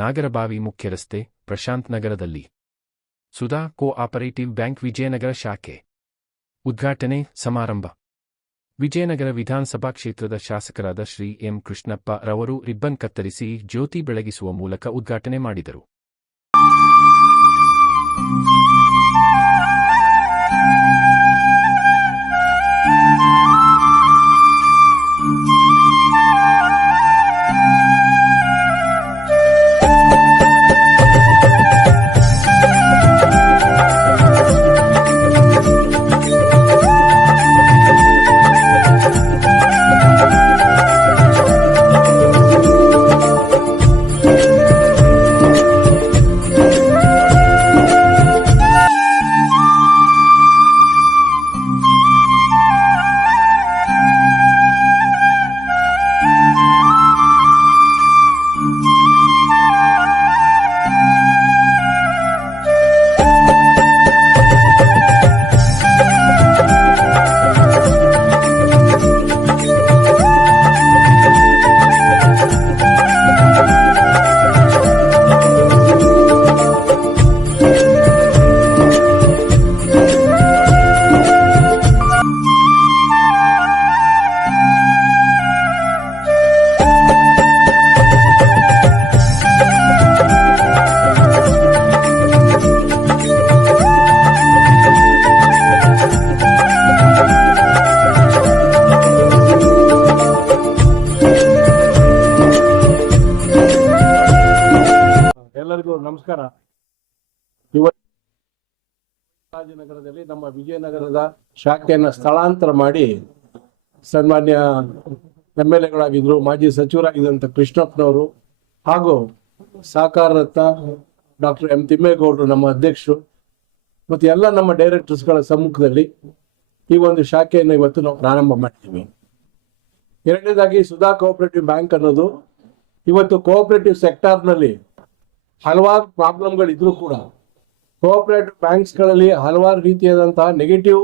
ನಾಗರಬಾವಿ ಮುಖ್ಯ ರಸ್ತೆ, ಪ್ರಶಾಂತ್ ನಗರದಲ್ಲಿ. ಸುಧಾ ಕೋ-ಆಪರೇಟಿವ್ ಬ್ಯಾಂಕ್ ವಿಜಯನಗರ ಶಾಖೆ ಉದ್ಘಾಟನೆ ಸಮಾರಂಭ. ವಿಜಯನಗರ ವಿಧಾನಸಭಾ ಕ್ಷೇತ್ರದ ಶಾಸಕರಾದ ಶ್ರೀ ಎಂ. ಕೃಷ್ಣಪ್ಪ ರವರು ರಿಬ್ಬನ್ ಕತ್ತರಿಸಿ ಜ್ಯೋತಿ ಬೆಳಗಿಸುವ ಮೂಲಕ ಉದ್ಘಾಟನೆ ಮಾಡಿದರು. ಎಲ್ಲರಿಗೂ ನಮಸ್ಕಾರ. ಇವತ್ತು ನಗರದಲ್ಲಿ ನಮ್ಮ ವಿಜಯನಗರದ ಶಾಖೆಯನ್ನು ಸ್ಥಳಾಂತರ ಮಾಡಿ ಸನ್ಮಾನ್ಯ MLA ಮಾಜಿ ಸಚಿವರಾಗಿದ್ದಂಥ ಕೃಷ್ಣಪ್ಪನವರು ಹಾಗೂ ಸಹಕಾರ ರತ್ನ ಡಾಕ್ಟರ್ ಎಂ. ತಿಮ್ಮೇಗೌಡರು ನಮ್ಮ ಅಧ್ಯಕ್ಷರು ಮತ್ತು ಎಲ್ಲ ನಮ್ಮ ಡೈರೆಕ್ಟರ್ಸ್ಗಳ ಸಮ್ಮುಖದಲ್ಲಿ ಈ ಒಂದು ಶಾಖೆಯನ್ನು ಇವತ್ತು ನಾವು ಪ್ರಾರಂಭ ಮಾಡ್ತೀವಿ. ಎರಡನೇದಾಗಿ ಸುಧಾ ಕೋಆಪರೇಟಿವ್ ಬ್ಯಾಂಕ್ ಅನ್ನೋದು ಇವತ್ತು ಕೋಆಪರೇಟಿವ್ ಸೆಕ್ಟಾರ್ನಲ್ಲಿ ಹಲವಾರು ಪ್ರಾಬ್ಲಮ್ಗಳಿದ್ರೂ ಕೂಡ ಕೋಆಪರೇಟಿವ್ ಬ್ಯಾಂಕ್ಸ್ಗಳಲ್ಲಿ ಹಲವಾರು ರೀತಿಯಾದಂತಹ ನೆಗೆಟಿವ್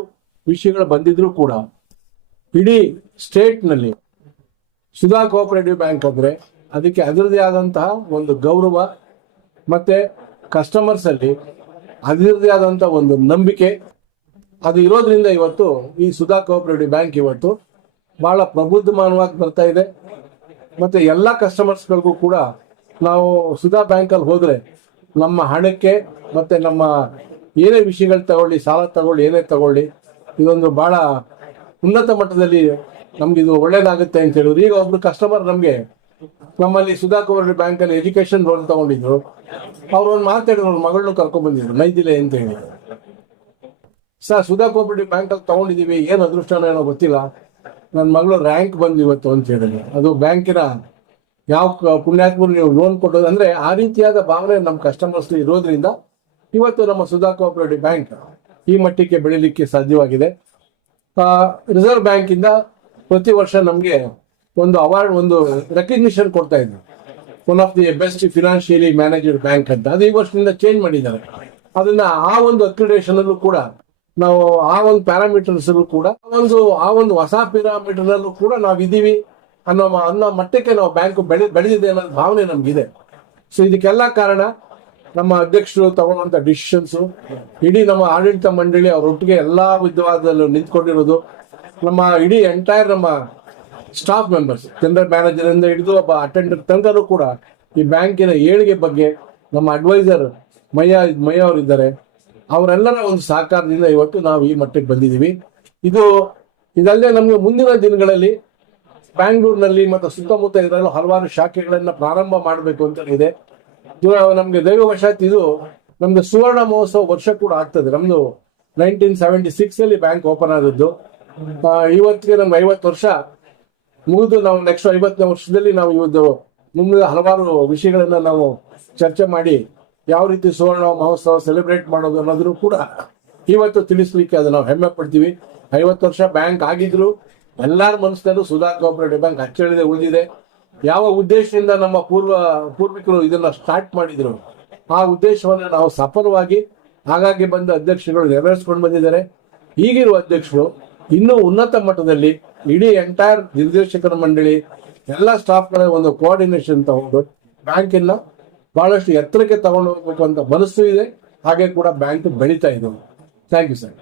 ವಿಷಯಗಳು ಬಂದಿದ್ರೂ ಕೂಡ ಇಡೀ ಸ್ಟೇಟ್ನಲ್ಲಿ ಸುಧಾ ಕೋಆಪರೇಟಿವ್ ಬ್ಯಾಂಕ್ ಅಂದರೆ ಅದಕ್ಕೆ ಅದರದೇ ಆದಂತಹ ಒಂದು ಗೌರವ ಮತ್ತು ಕಸ್ಟಮರ್ಸ್ ಅಲ್ಲಿ ಅದರದೇ ಆದಂತಹ ಒಂದು ನಂಬಿಕೆ ಅದು ಇರೋದ್ರಿಂದ ಇವತ್ತು ಈ ಸುಧಾ ಕೋಆಪರೇಟಿವ್ ಬ್ಯಾಂಕ್ ಇವತ್ತು ಬಹಳ ಪ್ರಬುದ್ಧಮಾನವಾಗಿ ಬರ್ತಾ ಇದೆ. ಮತ್ತು ಎಲ್ಲ ಕಸ್ಟಮರ್ಸ್ಗಳಿಗೂ ಕೂಡ ನಾವು ಸುಧಾ ಬ್ಯಾಂಕಲ್ಲಿ ಹೋದರೆ ನಮ್ಮ ಹಣಕ್ಕೆ ಮತ್ತು ನಮ್ಮ ಏನೇ ವಿಷಯಗಳು ತಗೊಳ್ಳಿ, ಸಾಲ ತಗೊಳ್ಳಿ, ಏನೇ ತಗೊಳ್ಳಿ, ಇದೊಂದು ಭಾಳ ಉನ್ನತ ಮಟ್ಟದಲ್ಲಿ ನಮ್ಗೆ ಇದು ಒಳ್ಳೇದಾಗುತ್ತೆ ಅಂತ ಹೇಳಿದ್ರು. ಈಗ ಒಬ್ರು ಕಸ್ಟಮರ್ ನಮಗೆ ನಮ್ಮಲ್ಲಿ ಸುಧಾ ಕೋಆಪರೇಟಿವ್ ಬ್ಯಾಂಕಲ್ಲಿ ಎಜುಕೇಶನ್ ಲೋನ್ ತಗೊಂಡಿದ್ರು. ಅವ್ರು ಒಂದು ಮಾತಾಡಿದ್ರು, ಅವ್ರ ಮಗಳನ್ನೂ ಕರ್ಕೊಂಡ್ಬಂದಿದ್ರು ನೈದಿಲೆ ಅಂತ ಹೇಳಿ. ಸರ್, ಸುಧಾ ಕೋಆಪರೇಟಿವ್ ಬ್ಯಾಂಕಲ್ಲಿ ತಗೊಂಡಿದ್ದೀವಿ, ಏನು ಅದೃಷ್ಟನೋ ಏನೋ ಗೊತ್ತಿಲ್ಲ, ನನ್ನ ಮಗಳು ರ್ಯಾಂಕ್ ಬಂದು ಇವತ್ತು ಅಂತ ಹೇಳಿದ್ರು. ಅದು ಬ್ಯಾಂಕಿನ ಯಾವ ಪುಣ್ಯಾತ್ಮರು ನೀವು ಲೋನ್ ಕೊಡೋದು ಅಂದರೆ ಆ ರೀತಿಯಾದ ಭಾವನೆ ನಮ್ಮ ಕಸ್ಟಮರ್ಸ್ ಇರೋದ್ರಿಂದ ಇವತ್ತು ನಮ್ಮ ಸುಧಾ ಕೋಆಪರೇಟಿವ್ ಬ್ಯಾಂಕ್ ಈ ಮಟ್ಟಕ್ಕೆ ಬೆಳೀಲಿಕ್ಕೆ ಸಾಧ್ಯವಾಗಿದೆ. ರಿಸರ್ವ್ ಬ್ಯಾಂಕಿಂದ ಪ್ರತಿ ವರ್ಷ ನಮಗೆ ಒಂದು ಅವಾರ್ಡ್, ಒಂದು ರೆಕಗ್ನಿಷನ್ ಕೊಡ್ತಾ ಇದ್ರು, one of the best financially managed bank ಅಂತ. ಅದು ಈ ವರ್ಷದಿಂದ ಚೇಂಜ್ ಮಾಡಿದ್ದಾರೆ. ಅದನ್ನ ಆ ಒಂದು ಅಕ್ರಿಡೇಷನ್ ಅಲ್ಲೂ ಕೂಡ ನಾವು ಆ ಒಂದು ಪ್ಯಾರಾಮೀಟರ್ಸ್ ಕೂಡ ಆ ಒಂದು ಹೊಸ ಪ್ಯಾರಾಮೀಟರ್ ಅಲ್ಲೂ ಕೂಡ ನಾವಿದ್ದೀವಿ ಅನ್ನೋ ಮಟ್ಟಕ್ಕೆ ನಾವು ಬ್ಯಾಂಕ್ ಬೆಳೆದಿದೆ ಅನ್ನೋ ಭಾವನೆ ನಮ್ಗಿದೆ. ಸೊ ಇದಕ್ಕೆಲ್ಲ ಕಾರಣ ನಮ್ಮ ಅಧ್ಯಕ್ಷರು ತಗೊಳ್ಳುವಂತ ಡಿಸಿಷನ್ಸು, ಇಡೀ ನಮ್ಮ ಆಡಳಿತ ಮಂಡಳಿ ಅವರೊಟ್ಟಿಗೆ ಎಲ್ಲಾ ವಿಧವಾದಲ್ಲೂ ನಿಂತ್ಕೊಂಡಿರೋದು, ನಮ್ಮ ಇಡೀ ಎಂಟೈರ್ ನಮ್ಮ ಸ್ಟಾಫ್ ಮೆಂಬರ್ಸ್, ಜನರಲ್ ಮ್ಯಾನೇಜರ್ ಇಂದ ಹಿಡಿದು ಒಬ್ಬ ಅಟೆಂಡರ್ ತನಕನೂ ಕೂಡ ಈ ಬ್ಯಾಂಕಿನ ಏಳಿಗೆ ಬಗ್ಗೆ ನಮ್ಮ ಅಡ್ವೈಸರ್ ಮಯ್ಯ ಅವರಿದ್ದಾರೆ, ಅವರೆಲ್ಲರ ಒಂದು ಸಹಕಾರದಿಂದ ಇವತ್ತು ನಾವು ಈ ಮಟ್ಟಕ್ಕೆ ಬಂದಿದ್ದೀವಿ. ಇದಲ್ಲದೆ ನಮಗೆ ಮುಂದಿನ ದಿನಗಳಲ್ಲಿ ಬ್ಯಾಂಗ್ಳೂರಿನಲ್ಲಿ ಮತ್ತು ಸುತ್ತಮುತ್ತ ಇದರಲ್ಲೂ ಹಲವಾರು ಶಾಖೆಗಳನ್ನ ಪ್ರಾರಂಭ ಮಾಡಬೇಕು ಅಂತ ಇದೆ. ನಮ್ಗೆ ದೈವವಶಾತ್ ಇದು ನಮ್ದು ಸುವರ್ಣ ಮಹೋತ್ಸವ ವರ್ಷ ಕೂಡ ಆಗ್ತದೆ. ನಮ್ದು 1976 ಅಲ್ಲಿ ಬ್ಯಾಂಕ್ ಓಪನ್ ಆದದ್ದು. ಇವತ್ತಿಗೆ ನಮ್ಗೆ 50 ವರ್ಷ ಮುಗಿದು ನಾವು ನೆಕ್ಸ್ಟ್ 50ನೇ ವರ್ಷದಲ್ಲಿ ನಾವು ಇವತ್ತು ಮುಂದೆ ಹಲವಾರು ವಿಷಯಗಳನ್ನ ನಾವು ಚರ್ಚೆ ಮಾಡಿ ಯಾವ ರೀತಿ ಸುವರ್ಣ ಮಹೋತ್ಸವ ಸೆಲೆಬ್ರೇಟ್ ಮಾಡೋದು ಅನ್ನೋದ್ರು ಕೂಡ ಇವತ್ತು ತಿಳಿಸ್ಲಿಕ್ಕೆ ಅದು ನಾವು ಹೆಮ್ಮೆ ಪಡ್ತೀವಿ. 50 ವರ್ಷ ಬ್ಯಾಂಕ್ ಆಗಿದ್ರು ಎಲ್ಲರ ಮನಸ್ಸಿನಲ್ಲೂ ಸುಧಾ ಕೋಆಪರೇಟಿವ್ ಬ್ಯಾಂಕ್ ಅಚ್ಚಳಿದೆ ಉಳಿದಿದೆ. ಯಾವ ಉದ್ದೇಶದಿಂದ ನಮ್ಮ ಪೂರ್ವಿಕರು ಇದನ್ನ ಸ್ಟಾರ್ಟ್ ಮಾಡಿದ್ರು ಆ ಉದ್ದೇಶವನ್ನು ನಾವು ಸಫಲವಾಗಿ ಹಾಗಾಗಿ ಬಂದ ಅಧ್ಯಕ್ಷರುಗಳು ನೆರವೇರಿಸಿಕೊಂಡು ಬಂದಿದ್ದಾರೆ. ಈಗಿರುವ ಅಧ್ಯಕ್ಷರು ಇನ್ನೂ ಉನ್ನತ ಮಟ್ಟದಲ್ಲಿ ಇಡೀ ಎಂಟೈರ್ ನಿರ್ದೇಶಕರ ಮಂಡಳಿ ಎಲ್ಲ ಸ್ಟಾಫ್ಗಳ ಒಂದು ಕೋಆರ್ಡಿನೇಷನ್ ತಗೊಂಡು ಬ್ಯಾಂಕಿನ ಬಹಳಷ್ಟು ಎತ್ತರಕ್ಕೆ ತಗೊಂಡು ಹೋಗ್ಬೇಕು ಅಂತ ಮನಸ್ಸು ಇದೆ. ಹಾಗೆ ಕೂಡ ಬ್ಯಾಂಕ್ ಬೆಳೀತಾ ಇದೆ. Thank you sir.